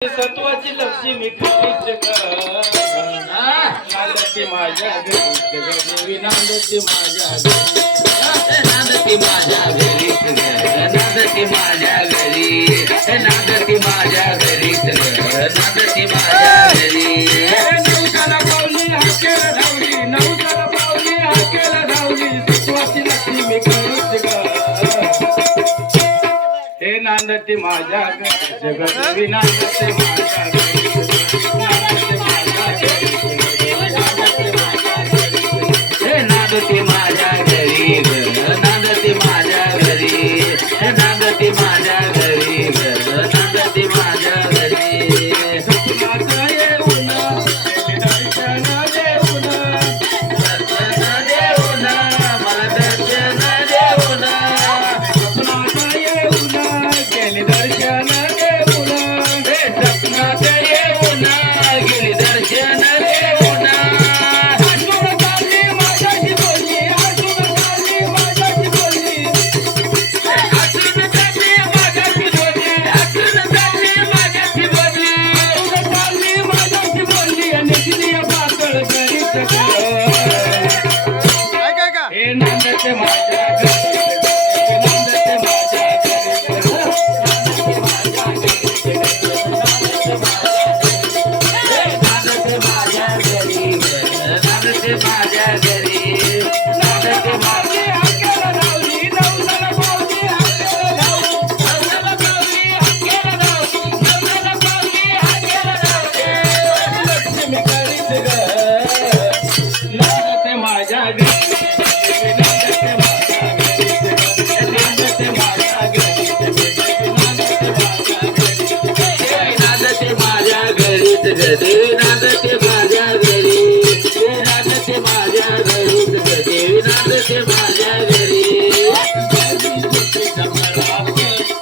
सत्वाची लक्ष्मी कधीच नांदती माझ्या घरी देवी नांदती माझ्या घरी नांदती माझ्या घरी नांदती माझ्या घरी नांदती माझ्या घरी नांदती माझ्या घरी नवसाला पावली हाकेला धावली नवसाला पावली हाकेला धावली सत्वाची लक्ष्मी कधीच हे नांदती माझ्या घरी जगदेवी नांदती माझ्या घरी नांदती माझ्या घरी नांदती माझ्या घरी नांदती माझ्या घरी नांदती माझ्या घरी सपनात येऊन दर्शन देऊन देऊन मला दर्शन देऊन सपनात येऊन गेली दर्शन देऊन सपनात येऊन गेली दर्शन देऊन आठवण चालली माझ्याशी बोलली आठवण चालली माझ्याशी बोलली आठवण चालली माझ्याशी बोलली आठवण चालली माझ्याशी बोलली आठवण चालली माझ्याशी बोलली आणि तिने पातळ करीत हे नांदते माझ्या घरी नांदते माझ्या नांदते माझ्या घरी नांदते माझ्या घरी नांदते माझ्या हाकेला धावली नवसाला पावली हाकेला धावली नवसाला पावली हाकेला धावली नवसाला पावली हाकेला धावली लक्ष्मी करीत नांदते माझ्या घरी नांदते माझ्या घरी नांदते माझ्या घरी नांदते माझ्या घरीच देवी नांदते माझ्या घरी नांदते माझ्या घरीच देवी नांदते माझ्या घरी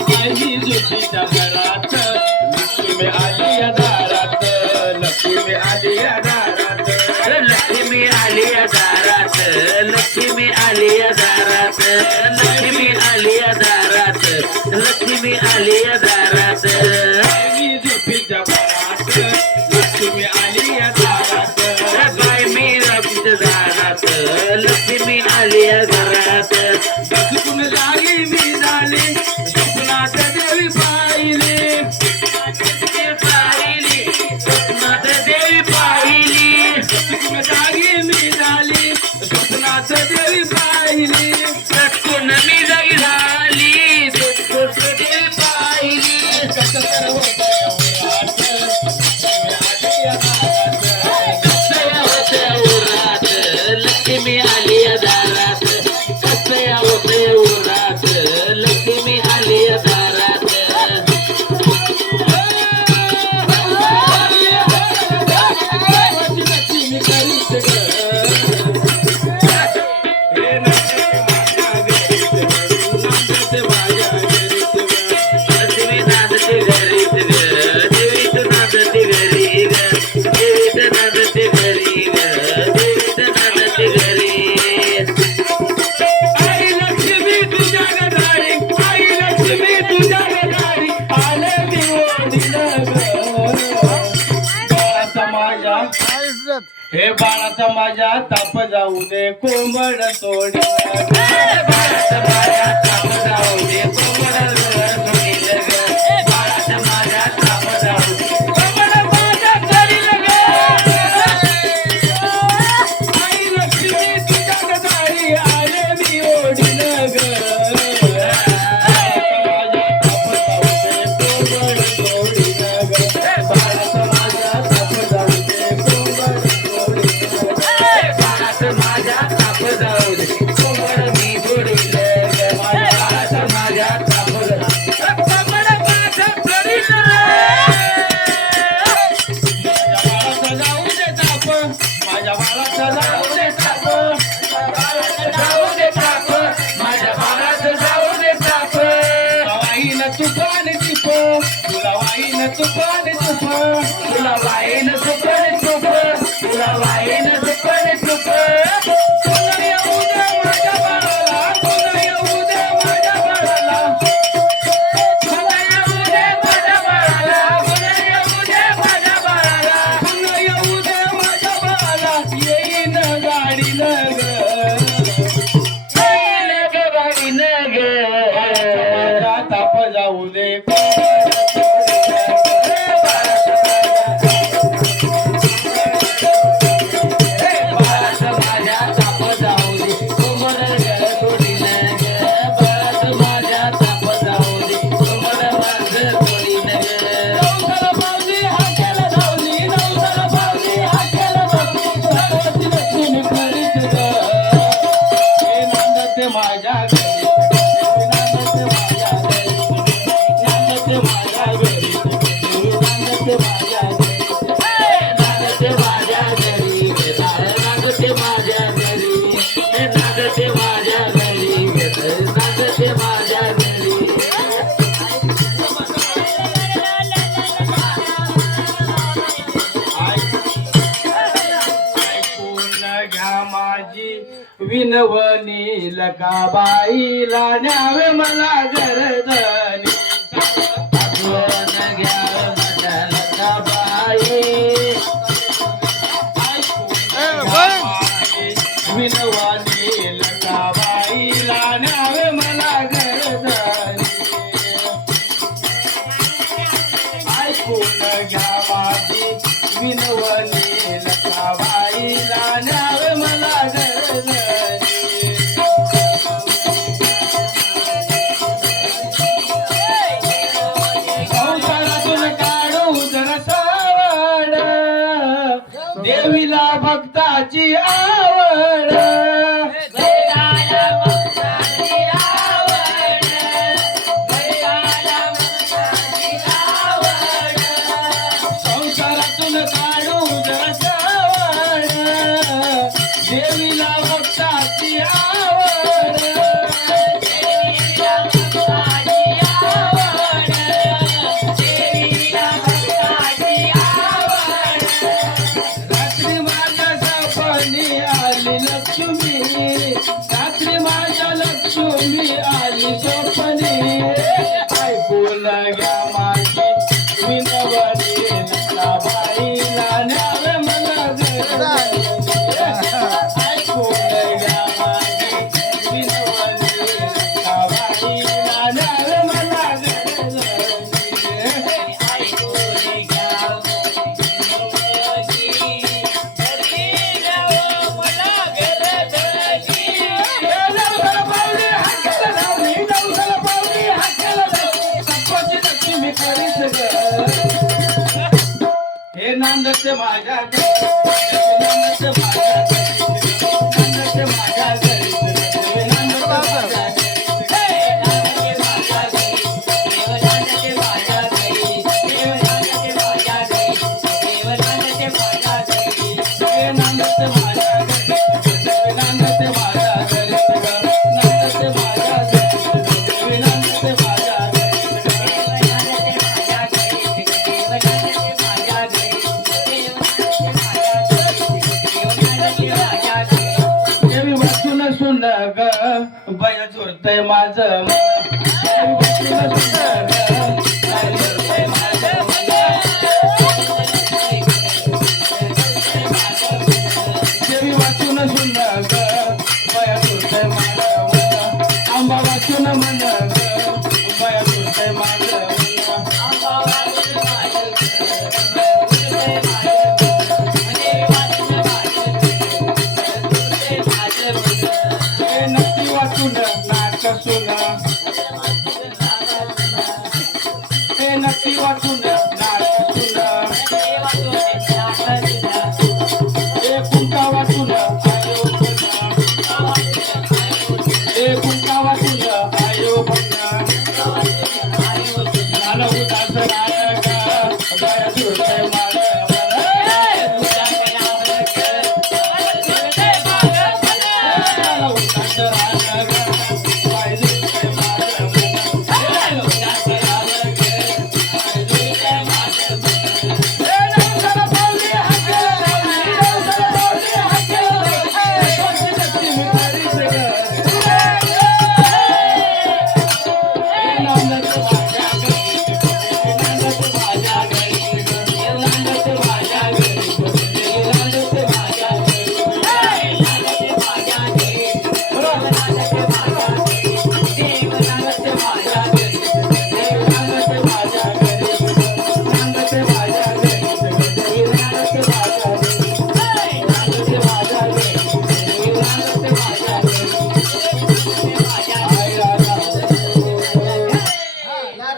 माझी जुटीच्या घरात लक्ष्मी आली या दारात लक्ष्मी आली या दारात लक्ष्मी आली या दारात लक्ष्मी आली या दारात लक्ष्मी आली या दारात लक्ष्मी आली या दारात माझी जुटीच्या घरात लक्ष्मी आली या दारात बाय मी रबीच्या दारात लक्ष्मी आली या घरात बसकून जागी मी झाली स्वप्नात देवी पाहिली पाहिली स्वप्नात देवी पाहिली बसकून जागी मी झाली स्वप्नात देवी पाहिली सटकून मी जागी झाली सुटकुट देवी पाहिली कसया होत्या उरात लक्ष्मी आली या दारात कसया होत्या उरात लक्ष्मी आली या दारात लक्ष्मी नांदते घरीच ग देवीच नांदते घरी ग देवीच नांदते घरी ग देवीच नांदते घरी आई लक्ष्मी तुझ्या गदारी आई लक्ष्मी तुझ्या गदारी आले मी ओढीनं बाळाचा माझ्या हे बाळाचा माझ्या ताप जाऊ दे कोंबड सोडीनं बाळाचा माझ्या ताप जाऊ दे कोमड सोडील ग बाळाचा माझ्या ताप जाऊ दे कोंबड माझ्या करील ग आई लक्ष्मी तुझ्या गदारी आले मी ओढीनं ग बाळाचा माझ्या ताप जाऊ दे कोंबड सोडीनं बाळाचा माझ्या ताप जाऊ दे कोमड मी सोडील ग बाळाचा माझ्या ताप जाऊ दे कोमड माझ्या सोडील माझ्या बाळाचा जाऊ दे ताप जाऊ दे ताप माझ्या बाळाचं जाऊ दे ताप तुला वाईन तुपाने तुप तुला वाईन तुपाने तुप तुला वाईन सुपण सुप तुला वाईन सुपण सुप तुला येऊ दे माझ्या बाळाला तुला येऊ दे माझ्या बाळाला तुला येऊ दे माझ्या बाळाला नांदते माझ्या घरी नांदते माझ्या घरी नांदते माझ्या घरी नांदते माझ्या घरी ऐकून घ्या माझी विनवणी लकाबाईला न्यावे मला गरदनी कोण घ्या म्हणाला बाई विनवणी लकाबाईला न्यावे मला गरदनी ऐकून घ्या माझी विनवणी लकाबाईला न्यावे मला गरदनी संसारातून काढू जरा सावड देवीला भक्ताची आवड संसारातून काढू जरा सावड देवीला भक्ताची आवड रात्री माझ्या सपनी आली लक्ष्मी रात्री माझ्या लक्ष्मी आली स्वप्नी ऐकून घ्या माझी विनवणी लकाबाईला न्यावे मला गरदनी ऐकून घ्या माझी विनवणी लकाबाईला न्यावे मला गरदनी हे नांदते माझ्या नांदते माझ्या नांदते माझ्या घरी नांदते माझ्या घरी नांदते माझ्या घरी नांदते माझ्या घरी नांदते माझ्या देवी वाचून सुन ग बया चोरतय माझं मन. देवी वाचून सुन